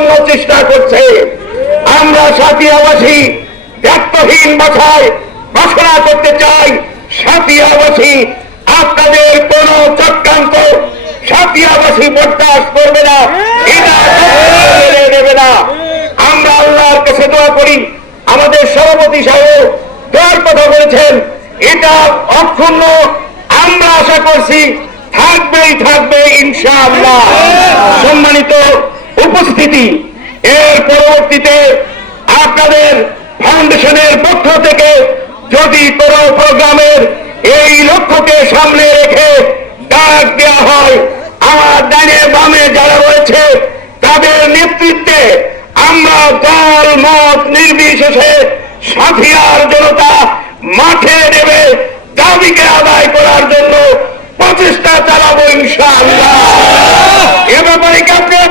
জন্য চেষ্টা করছে। আমরা সাথিয়াবাসী দায়িত্বহীন ভাষায় ঘোষণা করতে চাই, সাথিয়াবাসী আপনাদের কোন চক্রান্ত সাথিয়াবাসী বরদাস্ত করবে না, এটা মেনে নেবে না। আমরা আল্লাহর কাছে দোয়া করি, আমাদের সভাপতি সাহেব দোয়ার কথা বলেছেন, এটা অক্ষুণ্ণ আমরা আশা করছি থাকবেই থাকবে ইনশাআল্লাহ। সম্মানিত উপস্থিতি, এর পরবর্তীতে আপনাদের ফাউন্ডেশনের পক্ষ থেকে যদি কোন প্রোগ্রামের এই লক্ষ্যকে সামনে রেখে ডাক দেওয়া হয়, আমার ডানে বামে যারা রয়েছে তাদের নেতৃত্বে আমরা দল মত নির্বিশেষে সাথিয়ার জনতা মাঠে নেবে দাবিকে আদায় করার জন্য প্রচেষ্টা চালাবো ইনশাআল্লাহ। এ ব্যাপারে কি আপনারা